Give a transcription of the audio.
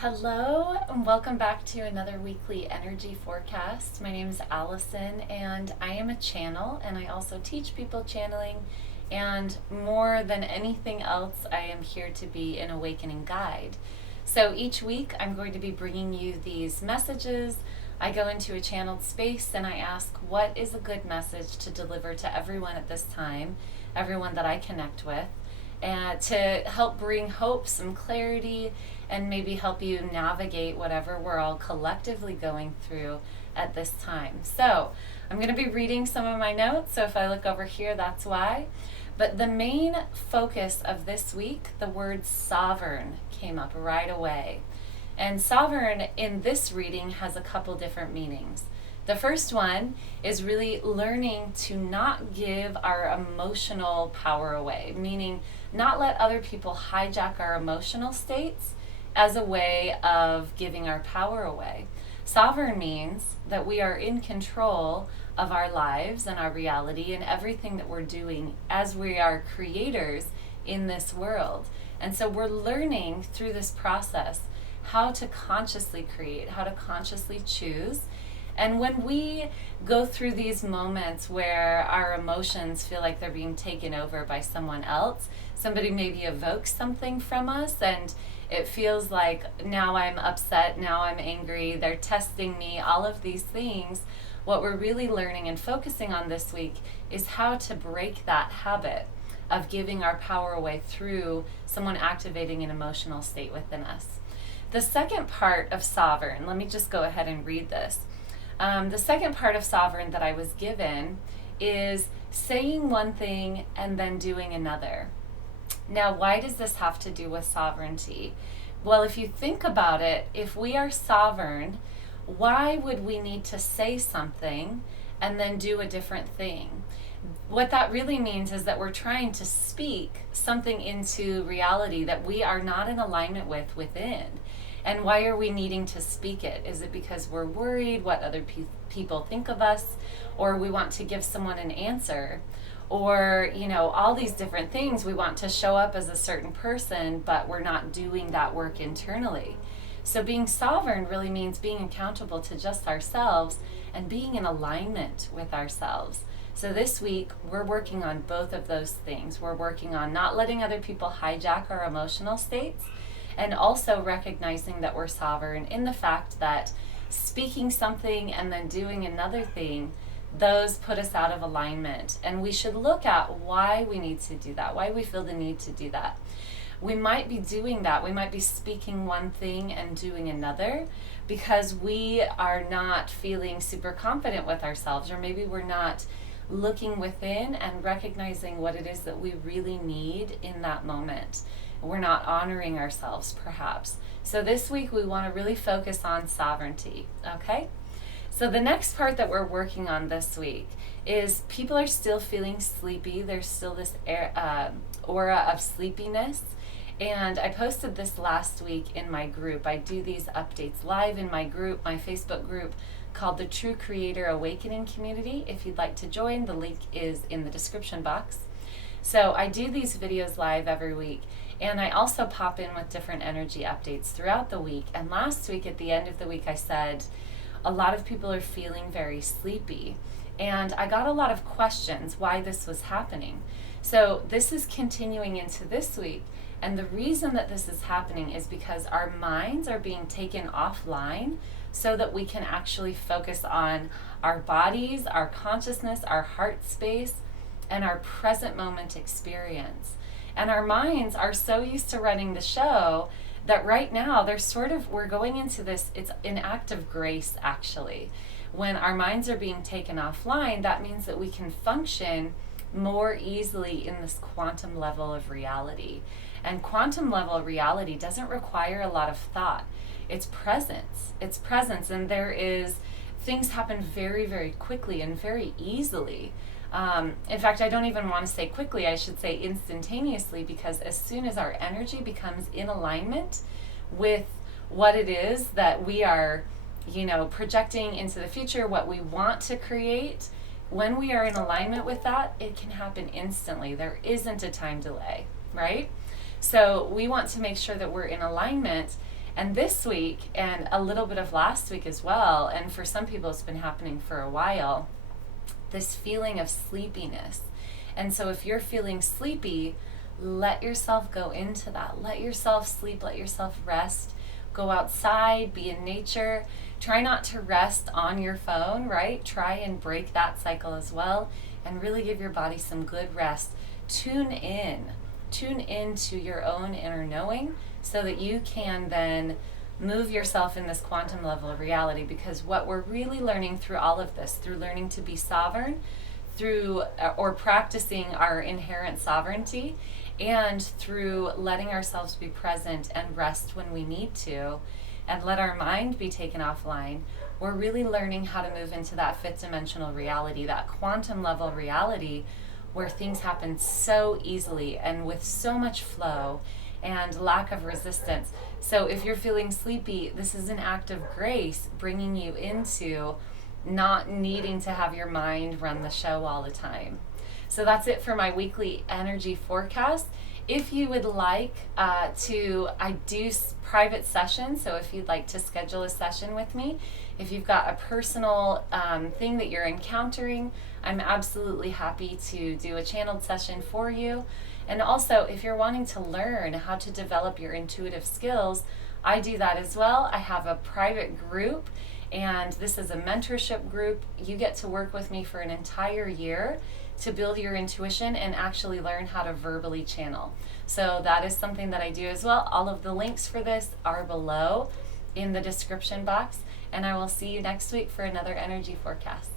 Hello, and welcome back to another weekly energy forecast. My name is Allison, and I am a channel, and I also teach people channeling. And more than anything else, I am here to be an awakening guide. So each week, I'm going to be bringing you these messages. I go into a channeled space and I ask, what is a good message to deliver to everyone at this time, everyone that I connect with, and to help bring hope, some clarity, and maybe help you navigate whatever we're all collectively going through at this time. So I'm going to be reading some of my notes, so if I look over here, that's why. But the main focus of this week, the word sovereign came up right away. And sovereign in this reading has a couple different meanings. The first one is really learning to not give our emotional power away, meaning not let other people hijack our emotional states as a way of giving our power away. Sovereign means that we are in control of our lives and our reality and everything that we're doing as we are creators in this world. And so we're learning through this process how to consciously create, how to consciously choose. And when we go through these moments where our emotions feel like they're being taken over by someone else, somebody maybe evokes something from us and it feels like now I'm upset, now I'm angry, they're testing me, all of these things. What we're really learning and focusing on this week is how to break that habit of giving our power away through someone activating an emotional state within us. The second part of sovereign, let me just go ahead and read this. The second part of sovereign that I was given is saying one thing and then doing another. Now, why does this have to do with sovereignty? Well, if you think about it, if we are sovereign, why would we need to say something and then do a different thing? What that really means is that we're trying to speak something into reality that we are not in alignment with within. And why are we needing to speak it? Is it because we're worried what other people think of us, or we want to give someone an answer, or all these different things? We want to show up as a certain person, but we're not doing that work internally. So being sovereign really means being accountable to just ourselves and being in alignment with ourselves. So this week, we're working on both of those things. We're working on not letting other people hijack our emotional states, and also recognizing that we're sovereign in the fact that speaking something and then doing another thing, those put us out of alignment. And we should look at why we need to do that, why we feel the need to do that. We might be doing that. We might be speaking one thing and doing another because we are not feeling super confident with ourselves, or maybe we're not looking within and recognizing what it is that we really need in that moment. We're not honoring ourselves, perhaps. So this week we want to really focus on sovereignty, okay? So the next part that we're working on this week is people are still feeling sleepy. There's still this aura of sleepiness. And I posted this last week in my group. I do these updates live in my group, my Facebook group, called the True Creator Awakening Community. If you'd like to join, the link is in the description box. So I do these videos live every week, and I also pop in with different energy updates throughout the week. And last week, at the end of the week, I said a lot of people are feeling very sleepy. And I got a lot of questions why this was happening. So this is continuing into this week. And the reason that this is happening is because our minds are being taken offline so that we can actually focus on our bodies, our consciousness, our heart space, and our present moment experience. And our minds are so used to running the show that right now we're going into this, it's an act of grace actually. When our minds are being taken offline, that means that we can function more easily in this quantum level of reality. And quantum level reality doesn't require a lot of thought. It's presence. It's presence, and things happen very, very quickly and very easily. In fact, I don't even want to say quickly, I should say instantaneously, because as soon as our energy becomes in alignment with what it is that we are, projecting into the future, what we want to create, when we are in alignment with that, it can happen instantly. There isn't a time delay, right? So we want to make sure that we're in alignment And this week, and a little bit of last week as well, and for some people it's been happening for a while, this feeling of sleepiness. And so if you're feeling sleepy, let yourself go into that. Let yourself sleep, let yourself rest. Go outside, be in nature. Try not to rest on your phone, right? Try and break that cycle as well, and really give your body some good rest. Tune in. Tune into your own inner knowing so that you can then move yourself in this quantum level of reality, because what we're really learning through all of this, through learning to be sovereign, through or practicing our inherent sovereignty, and through letting ourselves be present and rest when we need to, and let our mind be taken offline, we're really learning how to move into that fifth dimensional reality, that quantum level reality, where things happen so easily and with so much flow and lack of resistance. So if you're feeling sleepy, this is an act of grace bringing you into not needing to have your mind run the show all the time. So that's it for my weekly energy forecast. If you would like I do private sessions, so if you'd like to schedule a session with me, if you've got a personal thing that you're encountering, I'm absolutely happy to do a channeled session for you. And also, if you're wanting to learn how to develop your intuitive skills, I do that as well. I have a private group, and this is a mentorship group. You get to work with me for an entire year to build your intuition and actually learn how to verbally channel. So that is something that I do as well. All of the links for this are below in the description box, and I will see you next week for another energy forecast.